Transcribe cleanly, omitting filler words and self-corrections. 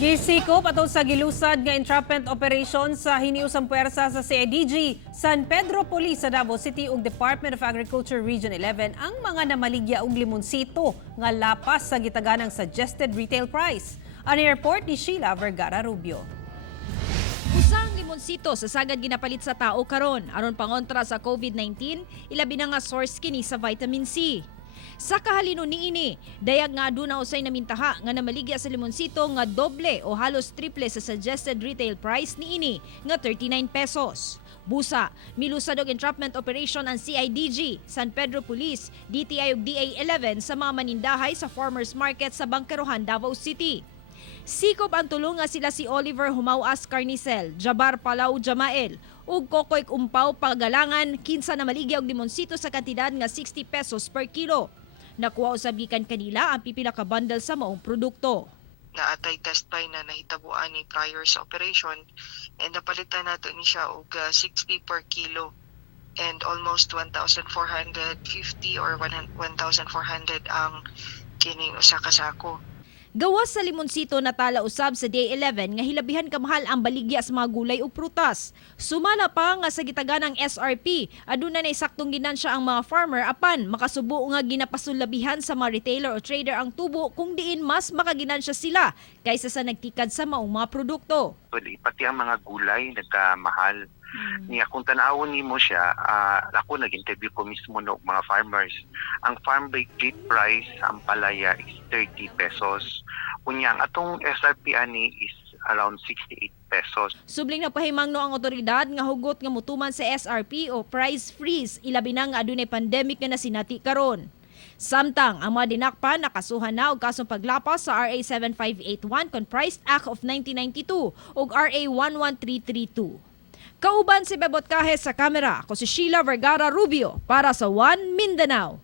Gisikop atol sa gilusad nga entrapment operation sa hiniusang puwersa sa CIDG, San Pedro Police sa Davao City ug Department of Agriculture Region 11 ang mga namaligya og limonsito nga lapas sa gitaganang suggested retail price. Ang report ni Sheila Vergara Rubio. Usang limonsito sa sagad ginapalit sa tao karon aron pangontra sa COVID-19, ilabi na nga source kini sa vitamin C. Sa kahalino niini, dayag nga aduna usay namintaha nga namaligya sa limonsito nga doble o halos triple sa suggested retail price niini nga 39 pesos. Busa, milusad og entrapment operation ang CIDG, San Pedro Police, DTI ug DA11 sa mga manindahay sa farmers market sa Bangkerohan, Davao City. Sikop ang tulong nga sila si Oliver Humawas Carnicel, Jabar Palau Jamael, ug Kokoy Umpaw Pagalangan kinsa na maligya og limonsito sa kantidad nga 60 pesos per kilo. Nakuha usab gikan kanila ang pipila ka bundle sa maong produkto. Naatay test buy na nahitabuan ni prior sa operation and napalitan nato ni siya og 60 per kilo and almost 1,450 or 1,400 ang kining usa ka sako. Gawas sa limonsito natala usab sa Day 11 nga hilabihan kamahal ang baligya sa mga gulay o prutas. Sumala pa nga sa gitaganang SRP, aduna na saktong ginansya ang mga farmer apan makasubo nga ginapasulabihan sa mga retailer o trader ang tubo kung diin mas makaginansya sila kaysa sa nagtikad sa maong mga produkto. Pati ang mga gulay nagkamahal. Niya kung tanawon nimo siya, ako nag-interview ko mismo ng mga farmers. Ang farm gate price ang palaya is 30 pesos. Kunya ang atong SRP ani is around 68 pesos. Subling na pahimang no ang otoridad nga hugot nga mutuman sa SRP o price freeze ilabi na nga adunay pandemic nga nasinati karon. Samtang ang mga dinakpan nakasuhan na og kasong paglapas sa RA 7581 Comprised Act of 1992 ug RA 11332. Kauban si Bebot Kahes sa kamera, ako si Sheila Vergara Rubio para sa One Mindanao.